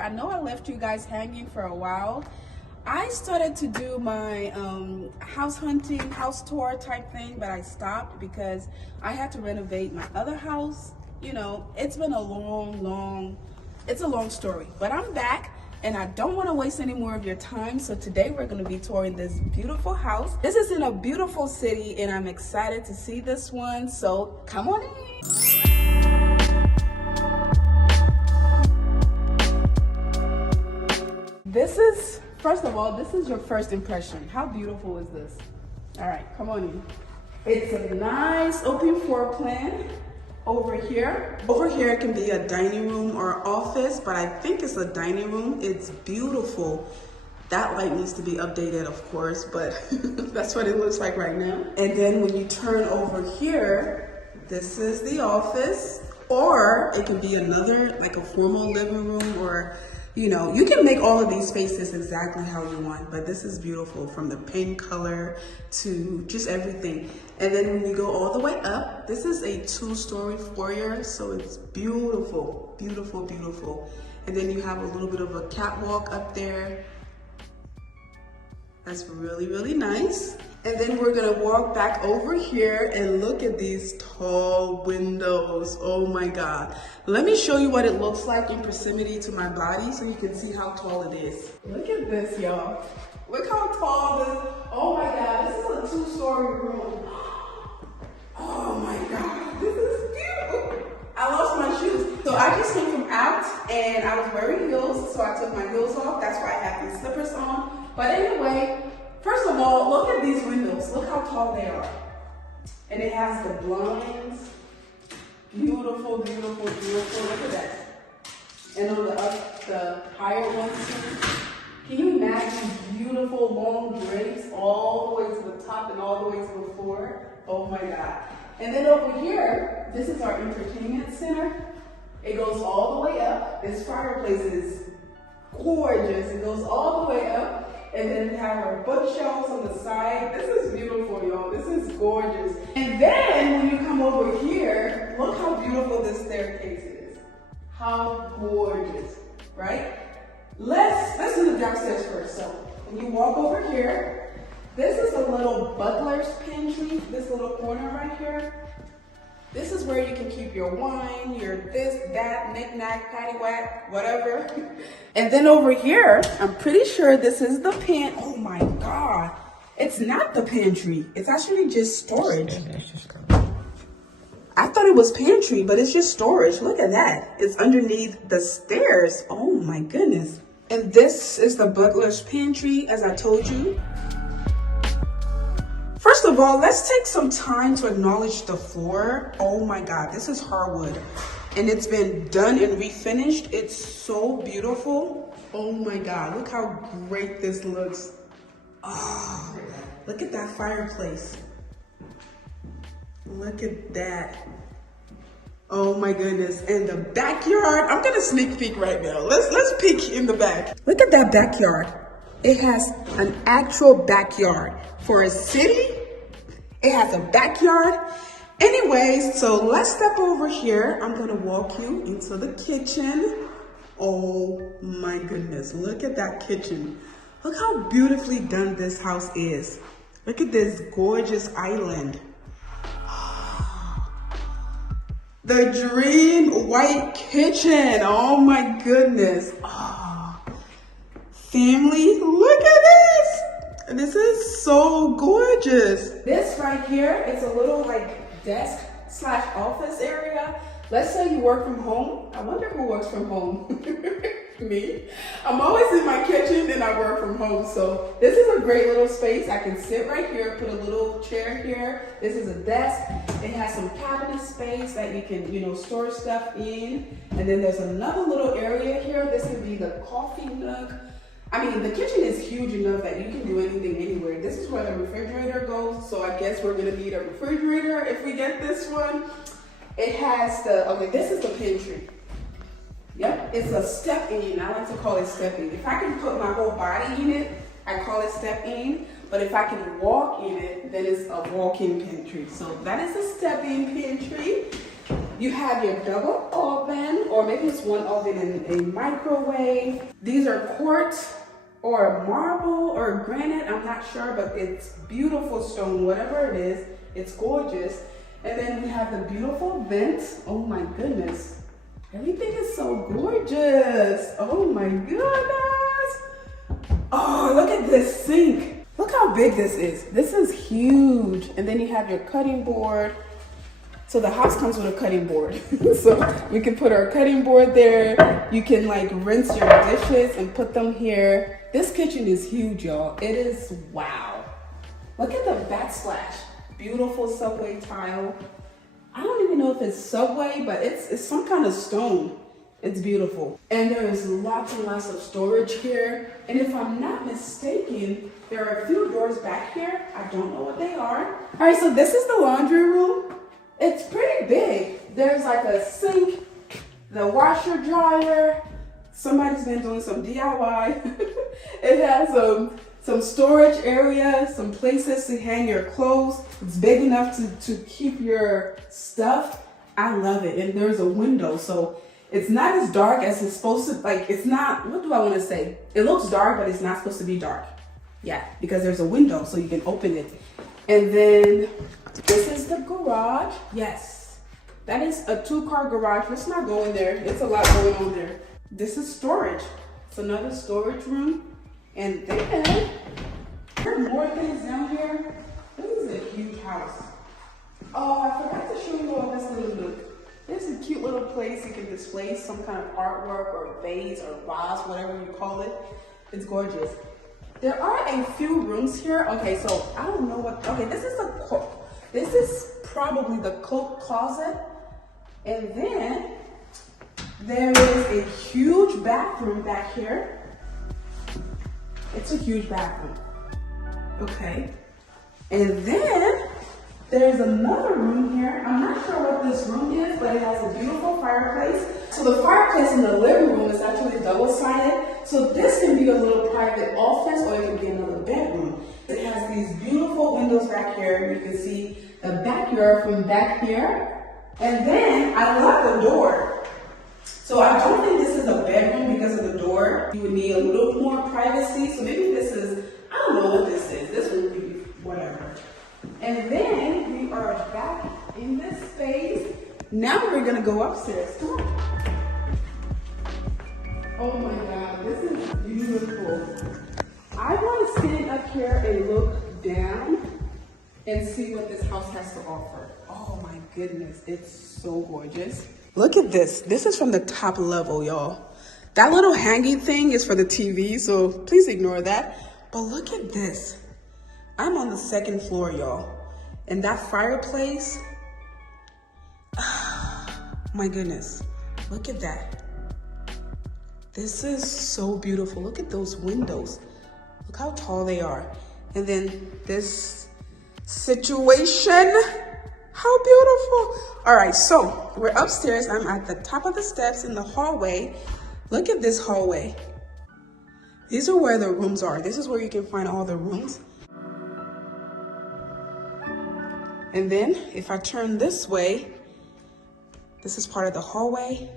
tour. I know I left you guys hanging for a while. I started to do my house hunting, house tour type thing, but I stopped because I had to renovate my other house. You know, it's been a long story, but I'm back and I don't want to waste any more of your time. So today we're going to be touring this beautiful house. This is in a beautiful city and I'm excited to see this one. So come on in. First of all, this is your first impression. How beautiful is this? All right, come on in. It's a nice open floor plan over here. Over here it can be a dining room or office, but I think it's a dining room. It's beautiful. That light needs to be updated, of course, but that's what it looks like right now. And then when you turn over here, this is the office, or it can be another, like a formal living room, or you know, you can make all of these spaces exactly how you want, but this is beautiful, from the paint color to just everything. And then when you go all the way up, this is a 2-story foyer, so it's beautiful, beautiful, beautiful. And then you have a little bit of a catwalk up there. That's really, really nice. And then we're gonna walk back over here and look at these tall windows. Oh my God. Let me show you what it looks like in proximity to my body so you can see how tall it is. Look at this, y'all. Look how tall this, oh my God, this is a 2-story room. Oh my God, this is beautiful. I lost my shoes. So I just came from out and I was wearing heels, so I took my heels off. That's why I have these slippers on. But anyway, first of all, look at these windows. Look how tall they are. And it has the blinds. Beautiful, beautiful, beautiful. Look at that. And on the higher ones too. Can you imagine beautiful long drapes all the way to the top and all the way to the floor? Oh my God. And then over here, this is our entertainment center. It goes all the way up. This fireplace is gorgeous. It goes all the way up. And then we have our bookshelves on the side. This is beautiful, y'all. This is gorgeous. And then when you come over here, look how beautiful this staircase is. How gorgeous, right? Let's do the downstairs first. So when you walk over here, this is a little butler's pantry, this little corner right here. This is where you can keep your wine, your this, that, knick-knack, paddywhack, whatever. And then over here, I'm pretty sure this is the oh my God. It's not the pantry. It's actually just storage. I thought it was pantry, but it's just storage. Look at that. It's underneath the stairs. Oh my goodness. And this is the butler's pantry, as I told you. First of all, let's take some time to acknowledge the floor. Oh my God, this is hardwood and it's been done and refinished. It's so beautiful. Oh my God, look how great this looks. Oh, look at that fireplace. Look at that. Oh my goodness, and the backyard. I'm gonna sneak peek right now. Let's peek in the back. Look at that backyard. It has an actual backyard. For a city, it has a backyard. Anyways, so let's step over here. I'm gonna walk you into the kitchen. Oh my goodness, look at that kitchen. Look how beautifully done this house is. Look at this gorgeous island. The dream white kitchen, oh my goodness. Oh. Family, look at this. This is so gorgeous. This right here is a little like desk / office area. Let's say you work from home. I wonder who works from home. Me. I'm always in my kitchen and I work from home. So this is a great little space. I can sit right here, put a little chair here. This is a desk. It has some cabinet space that you can, you know, store stuff in. And then there's another little area here. This can be the coffee nook. I mean, the kitchen is huge enough that you can do anything anywhere. This is where the refrigerator goes. So I guess we're gonna need a refrigerator if we get this one. It has okay, this is the pantry. Yep, it's a step in. I like to call it step in. If I can put my whole body in it, I call it step in. But if I can walk in it, then it's a walk-in pantry. So that is a step in pantry. You have your double oven, or maybe it's one oven and a microwave. These are quartz or marble or granite, I'm not sure, but it's beautiful stone, whatever it is, it's gorgeous. And then we have the beautiful vents. Oh my goodness. Everything is so gorgeous. Oh my goodness. Oh, look at this sink. Look how big this is. This is huge. And then you have your cutting board. So the house comes with a cutting board. So we can put our cutting board there. You can like rinse your dishes and put them here. This kitchen is huge, y'all. It is wow. Look at the backsplash. Beautiful subway tile. I don't even know if it's subway, but it's some kind of stone. It's beautiful. And there is lots and lots of storage here. And if I'm not mistaken, there are a few doors back here. I don't know what they are. All right, so this is the laundry room. It's pretty big. There's like a sink, the washer dryer. Somebody's been doing some DIY. It has some storage area, some places to hang your clothes. It's big enough to keep your stuff. I love it. And there's a window, so it's not as dark as it's supposed to. Like, it's not, what do I want to say? It looks dark, but it's not supposed to be dark. Yeah, because there's a window, so you can open it. And then this is the garage. Yes, that is a 2-car garage. Let's not go in there. It's a lot going on there. This is storage. It's another storage room. And then there are more things down here. This is a huge house. Oh, I forgot to show you all this little nook. This is a cute little place you can display some kind of artwork or vase or vase, whatever you call it. It's gorgeous. There are a few rooms here. Okay, so I don't know what, okay, this is probably the coat closet. And then there is a huge bathroom back here. It's a huge bathroom. Okay. And then there's another room here. I'm not sure what this room is, but it has a beautiful fireplace. So the fireplace in the living room is actually double-sided. So this can be a little private office, or it can be another bedroom. It has these beautiful windows back here. You can see the backyard from back here. And then I love the door. So I don't think this is a bedroom because of the door. You would need a little more privacy. So maybe this is, I don't know what this is. This would be whatever. And then we are back in this space. Now we're gonna go upstairs. Come on. Oh my God, this is beautiful. I want to stand up here and look down and see what this house has to offer. Oh my goodness, it's so gorgeous. Look at this. This is from the top level, y'all. That little hanging thing is for the TV, so please ignore that. But look at this. I'm on the 2nd floor, y'all. And that fireplace, my goodness, look at that. This is so beautiful. Look at those windows. Look how tall they are. And then this situation, how beautiful. All right, so we're upstairs. I'm at the top of the steps in the hallway. Look at this hallway. These are where the rooms are. This is where you can find all the rooms. And then if I turn this way, this is part of the hallway.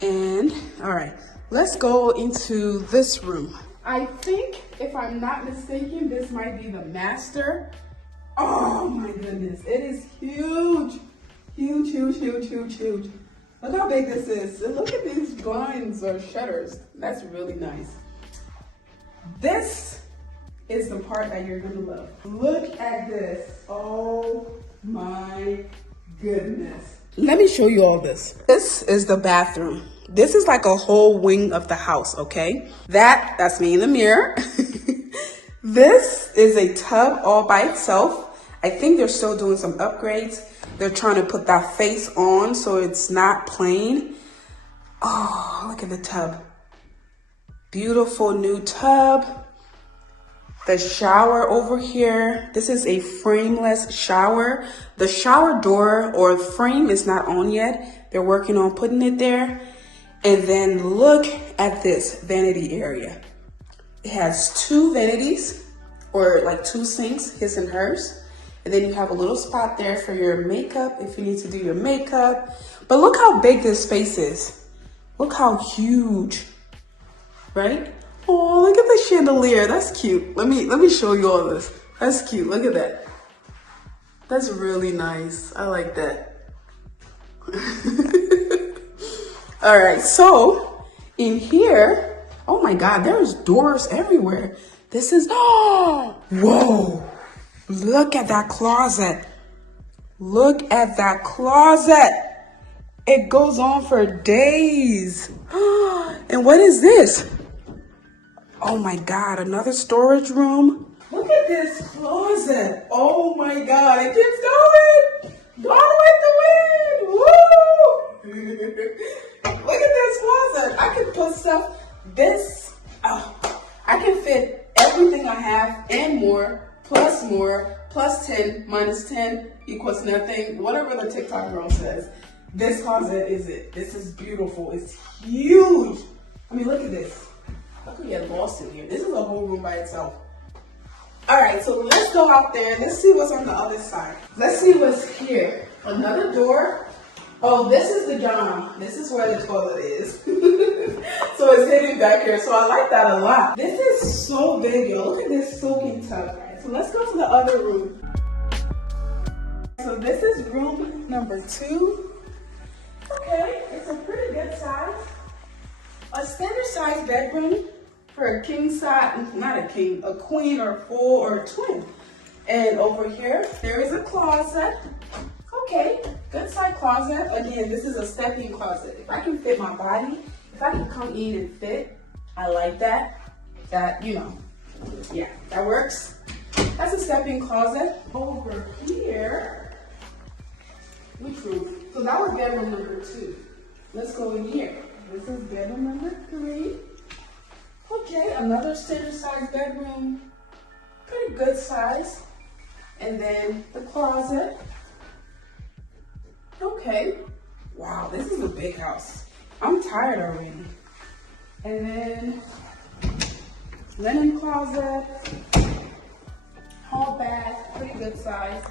And all right, let's go into this room. I think, if I'm not mistaken, this might be the master. Oh my goodness, it is huge. Huge, huge, huge, huge, huge. Look how big this is. And look at these blinds or shutters. That's really nice. This is the part that you're gonna love. Look at this. Oh my goodness. Let me show you all this. This is the bathroom. This is like a whole wing of the house, okay? That's me in the mirror. This is a tub all by itself. I think they're still doing some upgrades. They're trying to put that face on so it's not plain. Oh, look at the tub. Beautiful new tub. The shower over here. This is a frameless shower. The shower door or frame is not on yet. They're working on putting it there. And then look at this vanity area. It has 2 vanities, or like 2 sinks, his and hers. And then you have a little spot there for your makeup if you need to do your makeup. But look how big this space is. Look how huge, right? Oh, look at the chandelier. That's cute. Let me show you all this. That's cute. Look at that. That's really nice. I like that. All right, so in here, oh my God, there's doors everywhere. This is, oh, whoa. Look at that closet. Look at that closet. It goes on for days. And what is this? Oh my God, another storage room. Look at this closet. Oh my God, it keeps going. Gone with the wind. Woo! Look at this closet. I can put stuff, I can fit everything I have and more, plus 10 minus 10 equals nothing. Whatever the TikTok girl says. This closet is it. This is beautiful. It's huge. I mean, look at this. I could get lost in here. This is a whole room by itself. All right, so let's go out there. Let's see what's on the other side. Let's see what's here. Another door. Oh, this is the Gono. This is where the toilet is. So it's hidden back here. So I like that a lot. This is so big, yo. Look at this soaking tub. So let's go to the other room. So this is room number 2. Okay, it's a pretty good size. A standard size bedroom for a king size, not a king, a queen or full or twin. And over here, there is a closet. Okay, good size closet. Again, this is a step-in closet. If I can fit my body, if I can come in and fit, I like that. That, you know, yeah, that works. That's a step-in closet. Over here, which room? So that was bedroom number 2. Let's go in here. This is bedroom number 3. Okay, another standard size bedroom. Pretty good size. And then the closet. Okay. Wow, this is a big house. I'm tired already. And then linen closet. Hall bath, pretty good size.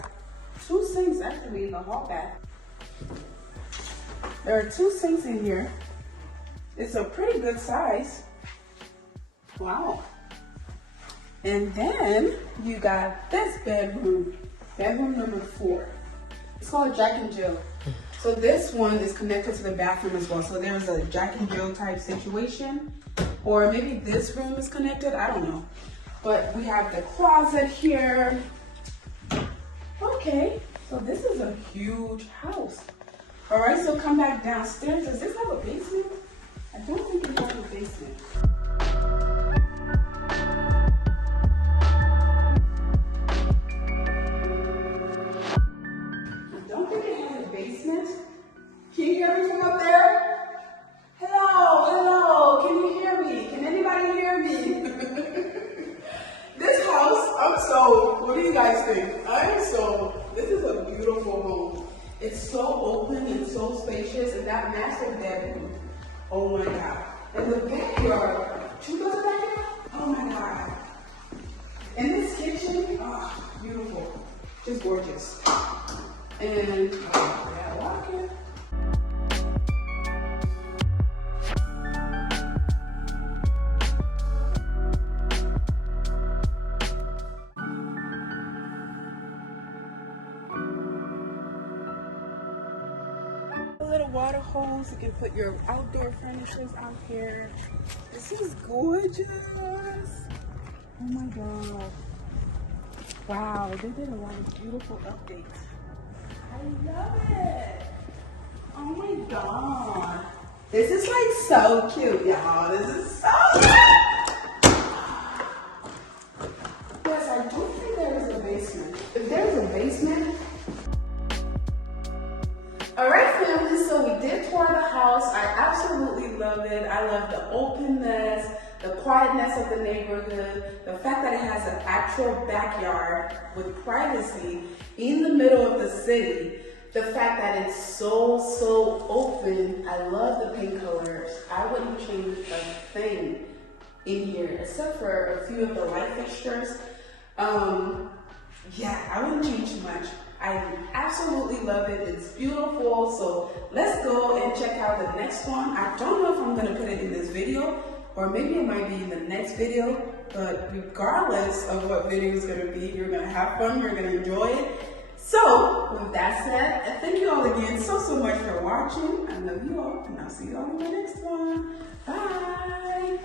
2 sinks actually in the hall bath. There are 2 sinks in here. It's a pretty good size. Wow. And then you got this bedroom, bedroom number 4. It's called Jack and Jill. So this one is connected to the bathroom as well. So there's a Jack and Jill type situation, or maybe this room is connected, I don't know. But we have the closet here. Okay, so this is a huge house. All right, so come back downstairs. Does this have a basement? I don't think it has a basement. I don't think it has a basement. Can you hear me from up there? Hello, hello, can you hear me? Can anybody hear me? This house, I'm sold. What do you guys think? I am sold. This is a beautiful home. It's so open and so spacious, and that master bedroom. Oh my God. And the backyard. Should we go to the backyard? Oh my God. And this kitchen, oh, beautiful. Just gorgeous. And yeah, walk in. Little water hose. You can put your outdoor furnishings out here. This is gorgeous. Oh my God. Wow, they did a lot of beautiful updates. I love it. Oh my God. This is like so cute, y'all. This is so cute. Yes, I do think there is a basement. If there's a basement. All right, family, so we did tour the house. I absolutely love it. I love the openness, the quietness of the neighborhood, the fact that it has an actual backyard with privacy in the middle of the city, the fact that it's so open. I love the pink colors. I wouldn't change a thing in here except for a few of the light fixtures. yeah, I wouldn't change much. I absolutely love it. It's beautiful. So let's go and check out the next one. I don't know if I'm gonna put it in this video or maybe it might be in the next video, but regardless of what video is gonna be, you're gonna have fun, you're gonna enjoy it. So with that said, thank you all again so much for watching. I love you all and I'll see you all in the next one. Bye.